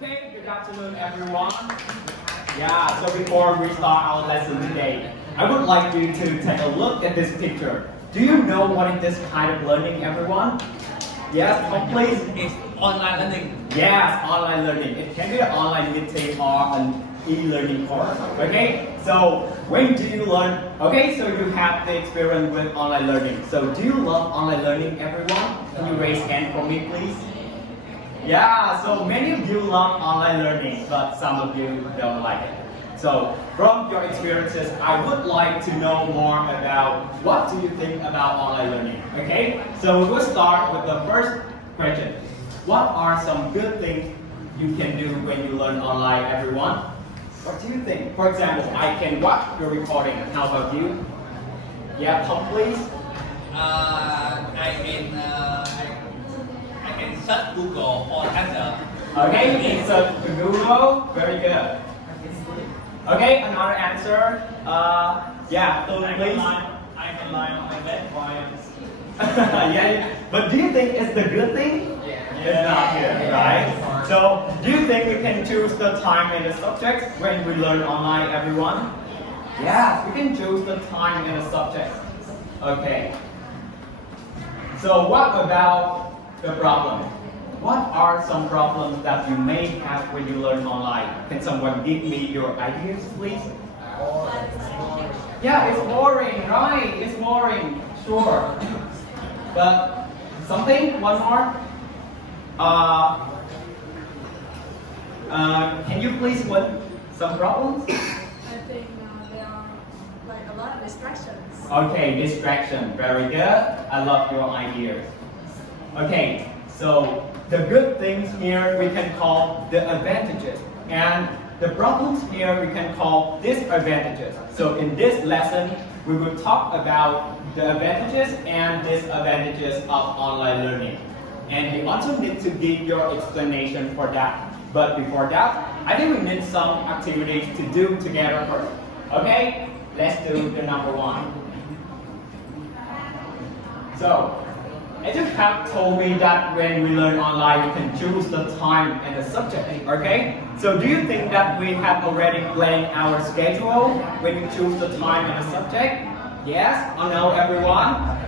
Okay, good afternoon everyone. Yeah, so before we start our lesson today, I would like you to take a look at this picture. Do you know what is this kind of learning, everyone? Yes, please. It's online learning. Yes, online learning. It can be an online meeting or an e-learning course. Okay, so when do you learn? Okay, so you have the experience with online learning. So do you love online learning, everyone? Can you raise hand for me, please? Yeah, so many of you love online learning, but some of you don't like it. So from your experiences, I would like to know more about what do you think about online learning. Okay, so we'll start with the first question. What are some good things you can do when you learn online, everyone? What do you think? For example, I can watch your recording. How about you? Yeah, Tom, please. I can search Google or answer. Okay, you can search Google. Very good. Okay, another answer. Yeah, Tom, please. I can lie on my bed while. Yeah, but do you think it's the good thing? It's not good, right? So, do you think we can choose the time and the subject when we learn online, everyone? Yeah, we can choose the time and the subject. Okay. So, what about the problem? What are some problems that you may have when you learn online? Can someone give me your ideas, please? Yeah, it's boring, right? It's boring, sure. But something, one more. Can you please put some problems? I think there are like a lot of distractions. Okay, distraction, very good. I love your ideas. Okay, so the good things here we can call the advantages, and the problems here we can call disadvantages. So in this lesson, we will talk about the advantages and disadvantages of online learning. And we also need to give your explanation for that. But before that, I think we need some activities to do together first. Okay, let's do the number one. So, as you have told me that when we learn online, we can choose the time and the subject, okay? So do you think that we have already planned our schedule when you choose the time and the subject? Yes or no, everyone?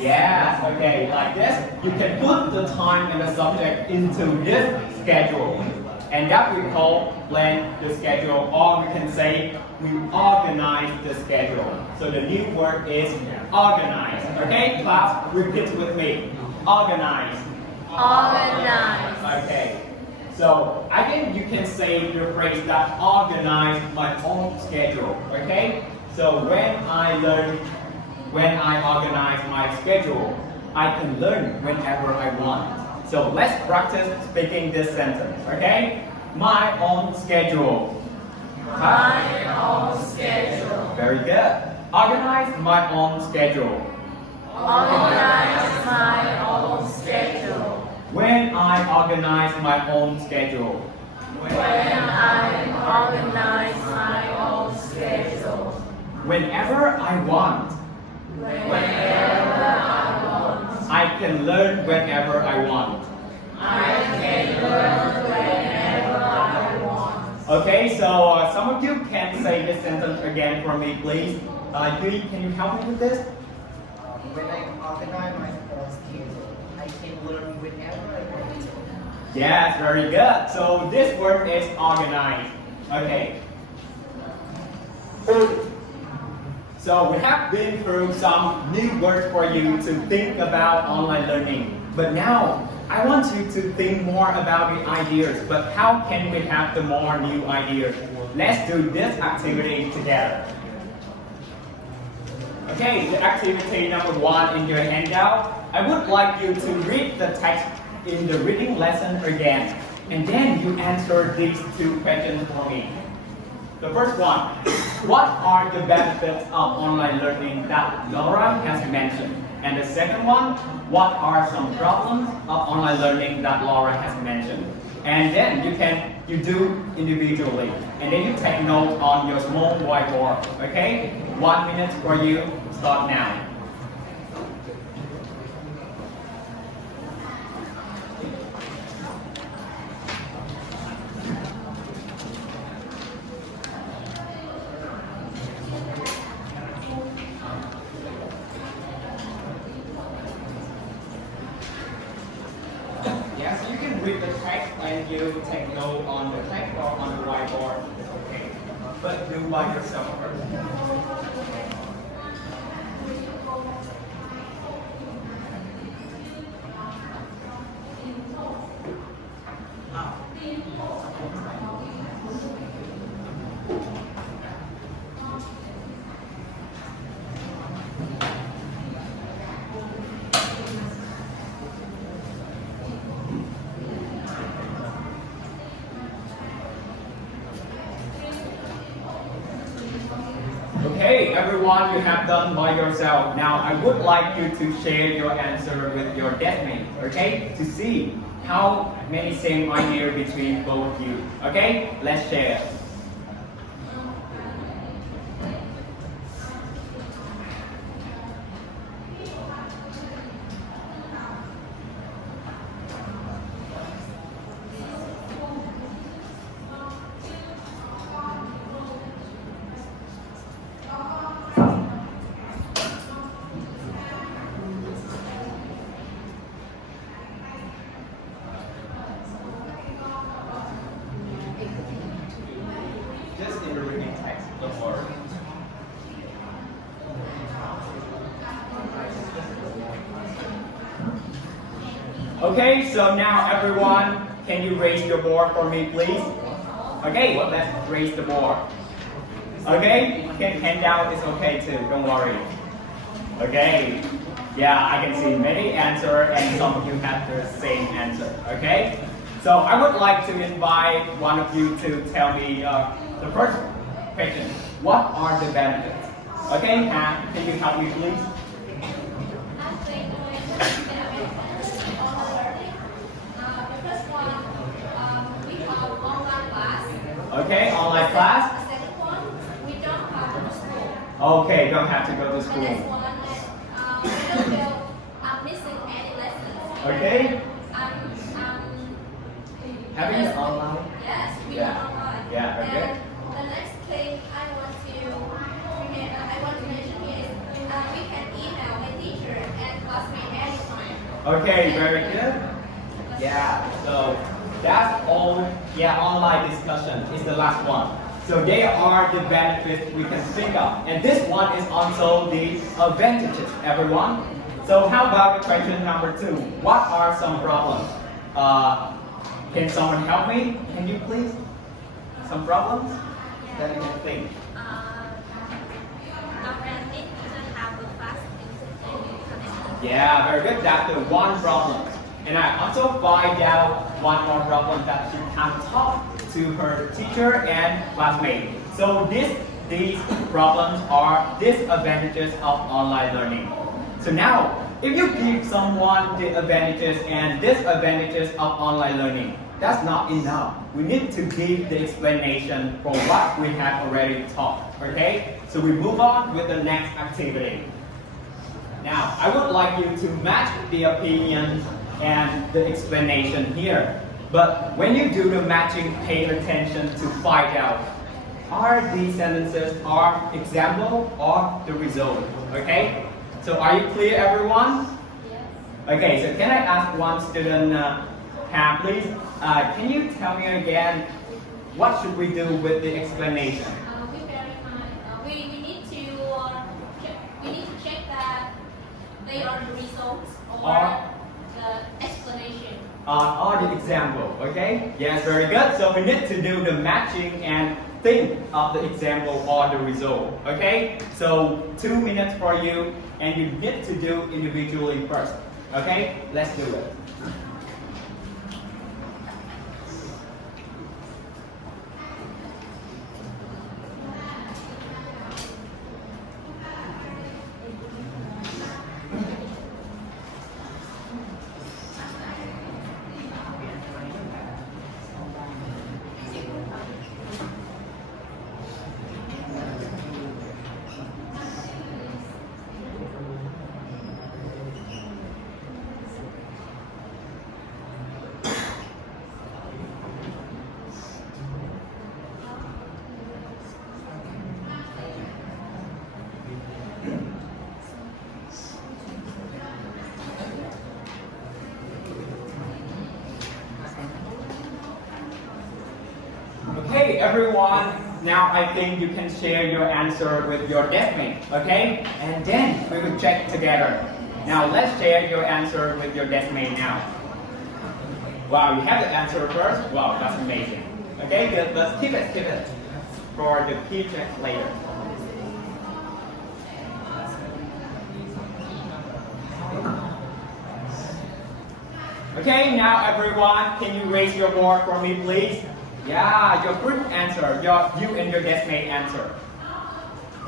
Yes, okay, like this. You can put the time and the subject into this schedule. And that we call plan the schedule, or we can say we organize the schedule. So the new word is organize. Okay, class, repeat with me. Organize. Organize. Okay. So again, you can say the phrase that organize my own schedule. Okay. So when I organize my schedule, I can learn whenever I want. So let's practice speaking this sentence, okay? My own schedule. My own schedule. Very good. Organize my own schedule. Organize my own schedule. When I organize my own schedule. When I organize my own schedule. Whenever I want. Whenever I want. I can learn whenever I want. I can learn whenever I want. Okay, so some of you can say this sentence again for me, please. Yui, can you help me with this? When I organize my own schedule, I can learn whenever I want to. Yes, very good. So this word is organize. Okay. So we have been through some new words for you to think about online learning. But now, I want you to think more about the ideas. But how can we have the more new ideas? Let's do this activity together. Okay, the activity number one in your handout. I would like you to read the text in the reading lesson again. And then you answer these two questions for me. The first one, what are the benefits of online learning that Laura has mentioned? And the second one, what are some problems of online learning that Laura has mentioned? And then you do individually. And then you take note on your small whiteboard, okay? 1 minute for you, start now. the text and you take note on the text or on the whiteboard, it's okay. But do by yourself first. Okay, everyone, you have done by yourself. Now, I would like you to share your answer with your deadmate, okay? To see how many same idea between both of you. Okay, let's share. Just in the reading text, don't worry. Okay, so now everyone, can you raise your board for me, please? Okay, well, let's raise the board. Okay, you can hand out, it's okay too, don't worry. Okay, yeah, I can see many answers and some of you have the same answer, okay? So I would like to invite one of you to tell me the first question. What are the benefits? Okay, Han, can you help me please? I think the benefits of learning. The first one, we have online class. Okay, online class. The second one, we don't have to go to school. Okay, don't have to go to The school. next one, we don't feel missing any lessons. Okay, Um, having it online. Yes, we Yeah. are online. Yeah, okay. And the next thing I want to mention here is we can email my teacher and classmate anytime. Okay, very good. Yeah, so that's all. Yeah, online discussion is the last one. So they are the benefits we can think of. And this one is also the advantages, everyone. So how about the question number 2? What are some problems? Can someone help me? Can you please? Some problems that you can think? Yeah, very good. That's the one problem. And I also find out one more problem that she can talk to her teacher and classmate. So these problems are disadvantages of online learning. So now, if you give someone the advantages and disadvantages of online learning, that's not enough. We need to give the explanation for what we have already taught. Okay? So we move on with the next activity. Now, I would like you to match the opinions and the explanation here. But when you do the matching, pay attention to find out, are these sentences are example or the result? Okay? So are you clear, everyone? Yes. Okay, so can I ask one student, Cam, please? Can you tell me again, what should we do with the explanation? We verify. We need to check that they are the results or the explanation. Or the example, okay? Yes, very good. So we need to do the matching and think of the example or the result, okay? So 2 minutes for you, and you need to do individually first, okay? Let's do it. Okay, everyone, now I think you can share your answer with your deskmate, okay? And then we will check together. Now let's share your answer with your deskmate now. Wow, you have the answer first? Wow, that's amazing. Okay, good, let's keep it for the key check later. Okay, now everyone, can you raise your board for me, please? Yeah, your group answer, you and your deskmate answer.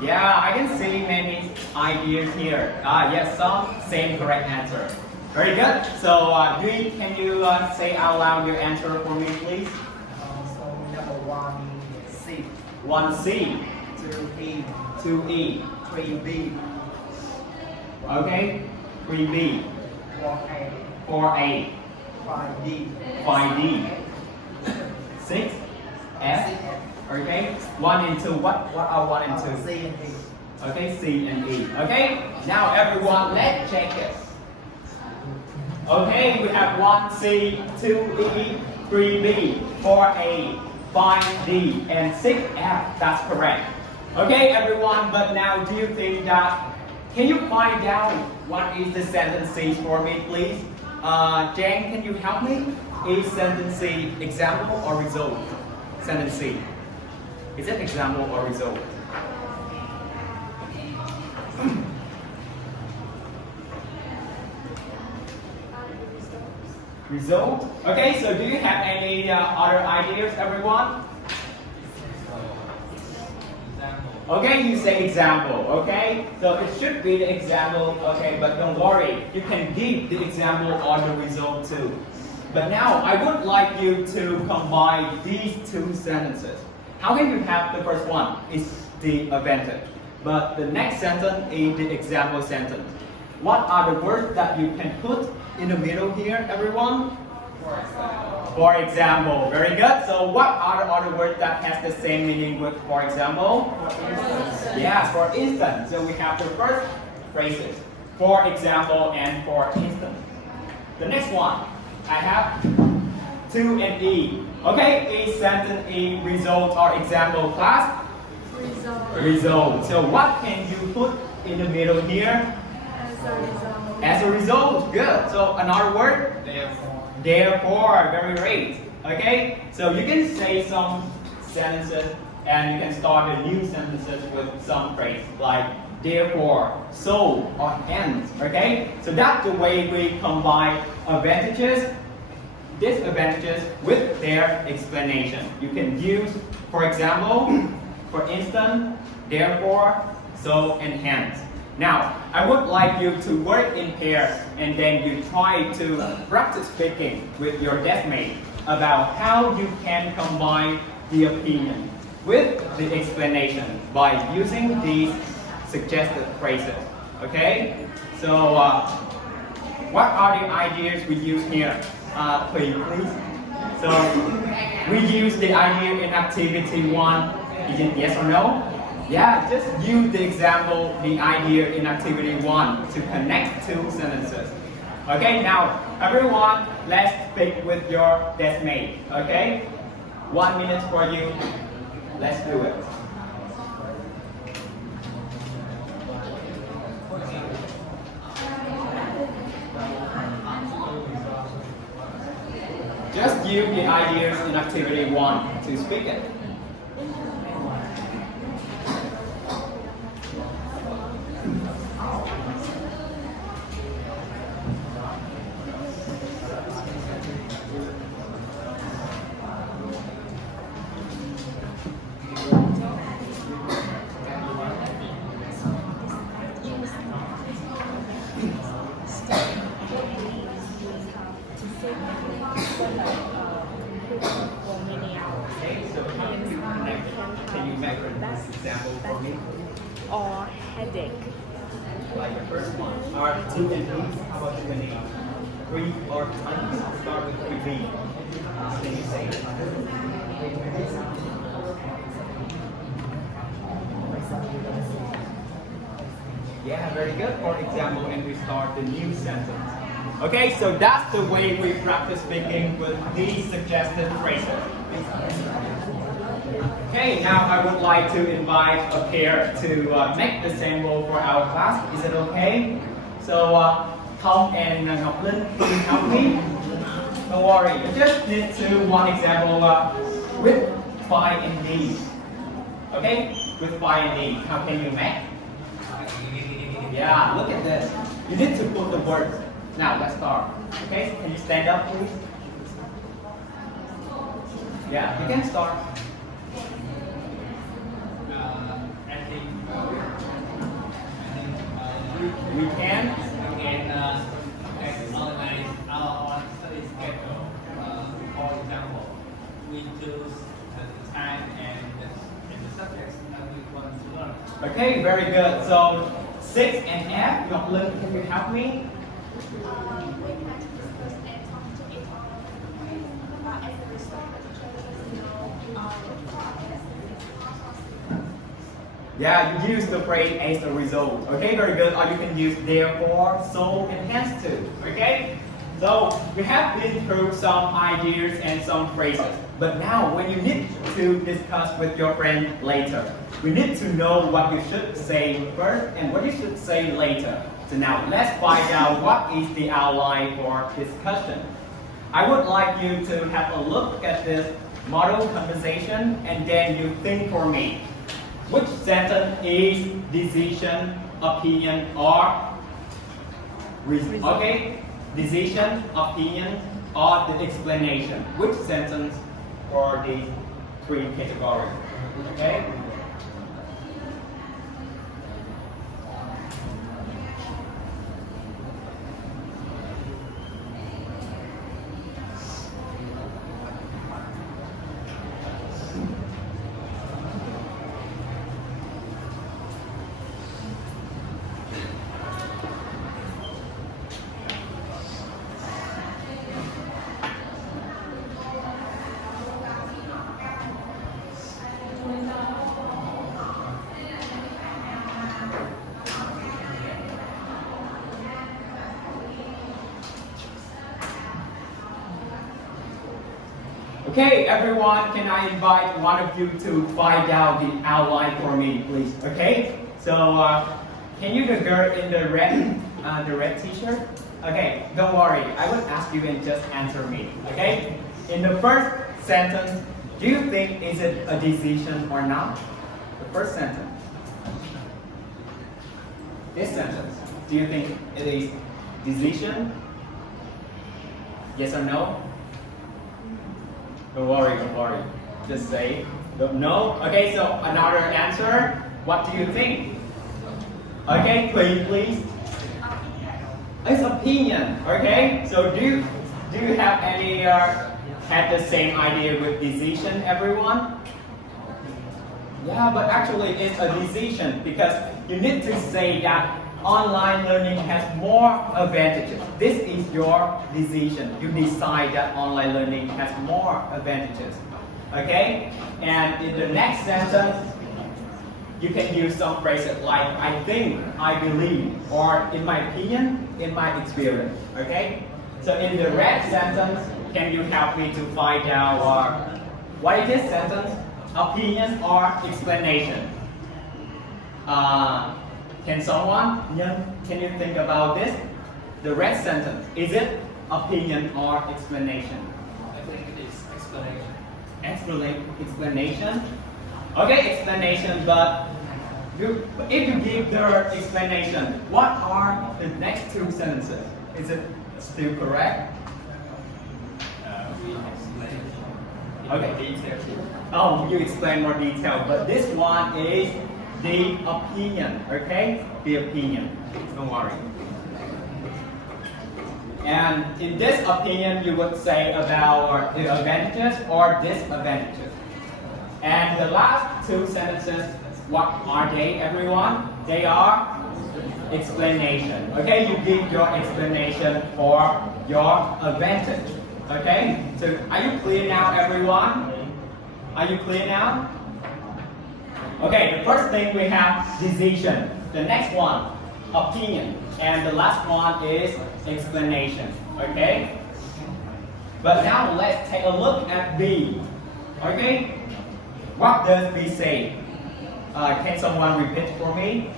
Yeah, I can see many ideas here. Yes, some same correct answer. Very good. So, Duy, can you say out loud your answer for me, please? So number 1C, 1C, 2E, 2E, 3B, okay, 3B, 4A, 4A, 5D, 5D, 6, F, okay, 1 and 2, what are 1 and 2? C and D. Okay, C and E. Okay, now everyone, let's check it. Okay, we have 1C, 2E, 3B, 4A, 5D, and 6F. That's correct. Okay, everyone, but now do you think that, can you find out what is the sentence C for me, please? Jen, can you help me? Is sentence C example or result? Sentence C. Is it example or result? Result? Okay, so do you have any other ideas, everyone? Okay, you say example, okay? So it should be the example, okay, but don't worry. You can give the example or the result too. But now, I would like you to combine these two sentences. How can you have the first one? It's the advantage. But the next sentence is the example sentence. What are the words that you can put in the middle here, everyone? For example, very good. So what are the other words that has the same meaning with for example? Yes, for instance. So we have the first phrases, for example and for instance. The next one, I have 2 and E. Okay, E, sentence, E, result or example class? Result. So what can you put in the middle here? As a result. Good. So another word? Therefore. Very great. Okay? So you can say some sentences and you can start the new sentences with some phrase like therefore, so, or hence. Okay? So that's the way we combine advantages, disadvantages with their explanation. You can use, for example, for instance, therefore, so, and hence. Now, I would like you to work in pairs and then you try to practice speaking with your deskmate about how you can combine the opinion with the explanation by using these suggested phrases. Okay? So, what are the ideas we use here? Please. So, we use the idea in activity 1. Is it yes or no? Yeah, just use the example, the idea in activity 1 to connect two sentences. Okay, now everyone, let's speak with your deskmate. Okay, 1 minute for you. Let's do it. Just use the ideas in activity 1 to speak it. Or headache. Like the first one. Alright, 2 and E. How about 2 and E? 3 or 20? Start with 3B. Then you say it. Yeah, very good. For example, and we start the new sentence. Okay, so that's the way we practice speaking with these suggested phrases. Okay, now I would like to invite a pair to make the sample for our class. Is it okay? So, Tom and Ngọc Linh, can you help me? Don't worry, you just need to one example with phi and d. Okay, with phi and d. How can you make? Yeah, look at this. You need to put the words. Now let's start. Okay, can you stand up, please? Yeah, you can start. I think We can. organize our study schedule. For example, we choose the time and the subjects that we want to learn. Okay, very good. So 6 and F, Ngọc Linh, can you help me? We plan to discuss and talk to each other as a result of the Yeah, you use the phrase as a result. Okay, very good. Or you can use therefore, so, and hence to. Okay? So we have been through some ideas and some phrases. But now when you need to discuss with your friend later, we need to know what you should say first and what you should say later. So now let's find out what is the outline for discussion. I would like you to have a look at this model conversation and then you think for me. Which sentence is decision, opinion, or reason? Okay, decision, opinion, or the explanation. Which sentence for these three categories? Okay. Okay, everyone, can I invite one of you to find out the outline for me, please? Okay, so can you the girl in the red t-shirt? Okay, don't worry, I will ask you and just answer me. Okay, in the first sentence, do you think is it a decision or not? The first sentence. This sentence, do you think it is decision? Yes or no? Don't worry. Just say no. Okay, so another answer. What do you think? Okay, please. It's opinion. Okay, so do you have any have the same idea with decision, everyone? Yeah, but actually it's a decision because you need to say that online learning has more advantages. This is your decision. You decide that online learning has more advantages. Okay? And in the next sentence, you can use some phrases like I think, I believe, or in my opinion, in my experience. Okay? So in the red sentence, can you help me to find out what is this sentence? Opinion or explanation? Can someone, can you think about this? The red sentence, is it opinion or explanation? I think it is explanation. Explanation? Okay, explanation, but if you give the explanation, what are the next two sentences? Is it still correct? We explain Okay. in detail. Oh, you explain more detail, but this one is the opinion, okay? The opinion, don't worry. And in this opinion, you would say about the advantages or disadvantages. And the last two sentences, what are they, everyone? They are explanation, okay? You give your explanation for your advantage, okay? So are you clear now, everyone? Are you clear now? Okay, the first thing we have decision. The next one, opinion. And the last one is explanation. Okay? But now let's take a look at B. Okay? what does we say? Can someone repeat for me?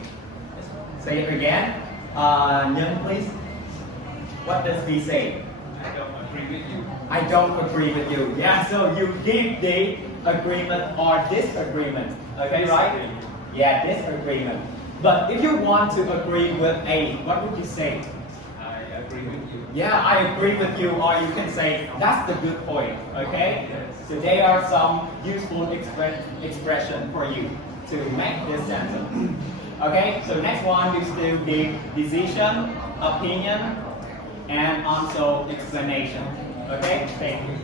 Say it again. Nguyen, please. What does we say? I don't agree with you. I don't agree with you. Yeah, so you give the agreement or disagreement. Okay, right? Yeah, disagreement. But if you want to agree with A, what would you say? I agree with you. Yeah, I agree with you, or you can say, that's the good point, okay? So there are some useful expression for you to make this sentence. Okay, so next one you still give decision, opinion, and also explanation. Okay, thank you.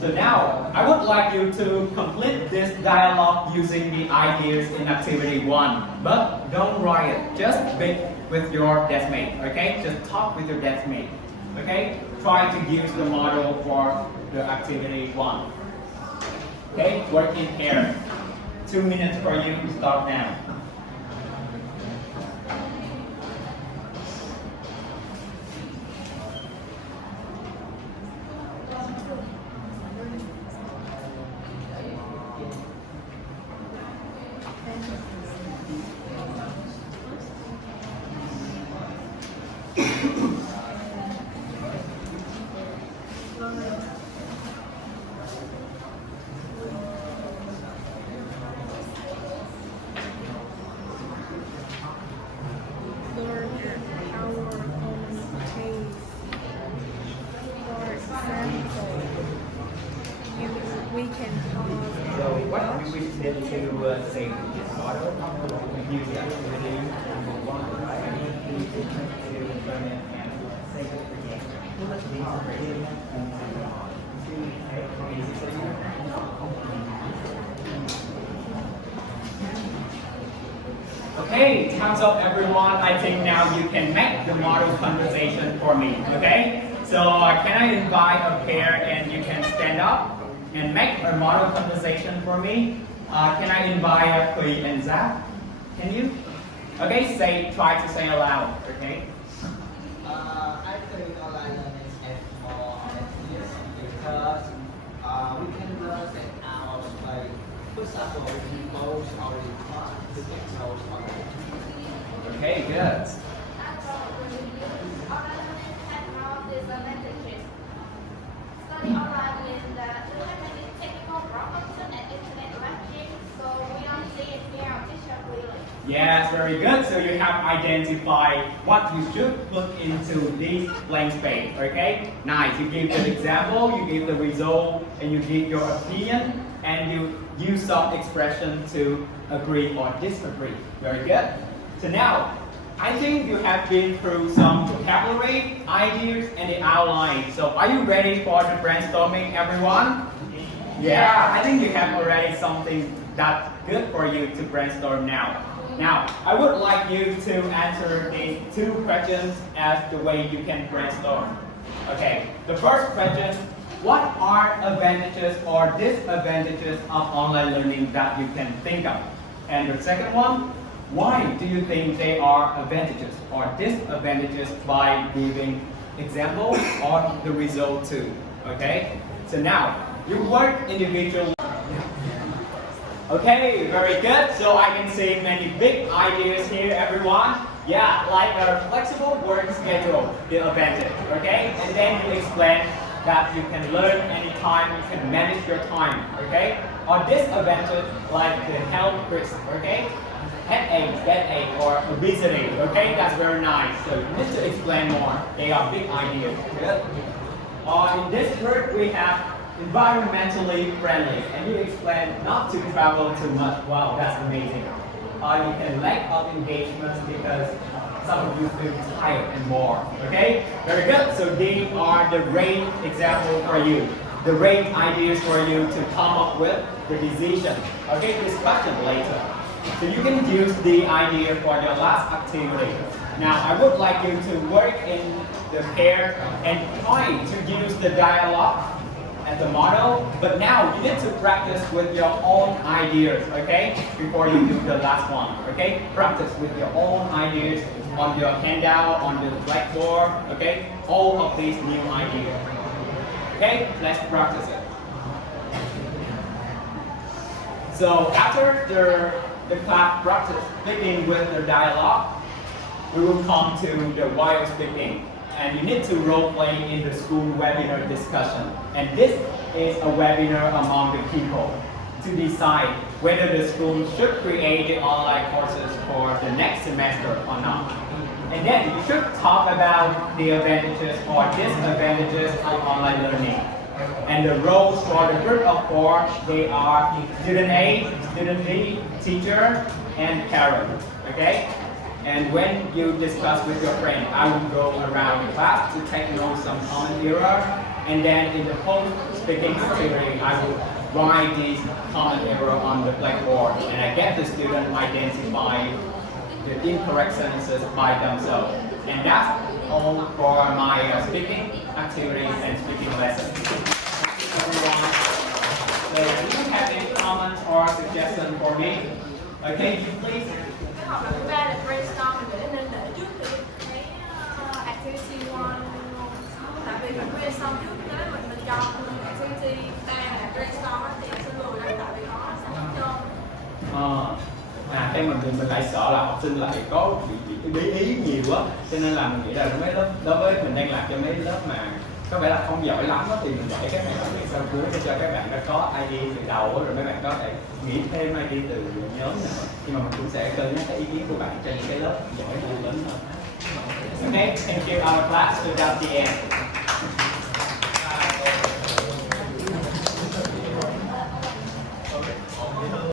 So now, I would like you to complete this dialogue using the ideas in activity 1. But don't write it, just speak with your deskmate, okay? Just talk with your deskmate, okay? Try to use the model for the activity 1. Okay, work in pair. 2 minutes for you to start now. Learn at our own pace. For example, we can pause So and what watch. we need to say to this model, we use the activity number 1, right? We need to turn it and say it again. Okay, time's up everyone. I think now you can make the model conversation for me, okay? So can I invite a pair and you can stand up and make a model conversation for me? Can I invite Huy and Zach? Can you? Okay, try to say aloud, okay? I think online learning is more obvious because we can learn at our space. For example, we post our class to get those online. Okay, good. Study online means that we have many technical problems and internet language, so we don't see it here on teacher clearly. Yes, very good. So you have identified what you should put into this blank space, okay? Nice. You give the example, you give the result, and you give your opinion, and you use some expression to agree or disagree. Very good. So now, I think you have been through some vocabulary, ideas, and the outline. So are you ready for the brainstorming, everyone? Yeah, I think you have already something that's good for you to brainstorm now. Now, I would like you to answer these 2 questions as the way you can brainstorm. Okay, the first question, what are advantages or disadvantages of online learning that you can think of? And the second one, why do you think they are advantages or disadvantages by giving example or the result too? Okay, so now you work individually. Okay, very good. So I can see many big ideas here, everyone. Yeah, like a flexible work schedule, the advantage. Okay, and then you explain that you can learn anytime, you can manage your time. Okay, or disadvantage like the health risk. Okay. Headache, backache, or obesity. Okay, that's very nice. So you need to explain more. They are big ideas. Good. In this group, we have environmentally friendly, and you explain not to travel too much. Wow, that's amazing. You can lack of engagements because some of you feel tired and bored. Okay, very good. So these are the range example for you. The range ideas for you to come up with the decision. Okay, discussion later. So you can use the idea for your last activity. Now I would like you to work in the pair and try to use the dialogue as a model, but now you need to practice with your own ideas, okay? Before you do the last one, okay? Practice with your own ideas on your handout, on the blackboard, okay? All of these new ideas. Okay, let's practice it. So after the class practice speaking with the dialogue, we will come to the while speaking. And you need to role play in the school webinar discussion. And this is a webinar among the people to decide whether the school should create the online courses for the next semester or not. And then you should talk about the advantages or disadvantages of online learning. And the roles for the group of four, they are student A, student B, teacher, and parent. Okay? And when you discuss with your friend, I will go around the class to take note some common error. And then in the post-speaking activity, I will write these common error on the blackboard. And I get the student identify the incorrect sentences by themselves. And that's all for my speaking activities and speaking lessons. Everyone. So do you have any comments or suggestions for me? Okay, you please. Cái học lần thứ ba là brainstorm, mình nên để trước cái activity one, tại vì mình brainstorm trước cái mình chọn activity ba là brainstorm thì học sinh lười lắm, tại vì nó sẽ hết trơn. Theo mình lại sợ là học sinh lại có bị bí ý nhiều quá, cho nên là mình nghĩ là mấy lớp đối với mình đang làm cho mấy lớp mà có vẻ là không giỏi lắm đó, thì mình để các bạn làm việc sau cuối để cho các bạn đã có ID từ đầu rồi mấy bạn có thể nghĩ thêm ID từ nhóm nữa, nhưng mà mình cũng sẽ cân nhắc cái ý kiến của bạn cho những cái lớp giỏi hơn lớn hơn. Okay, thank you. Our class, so that's the end.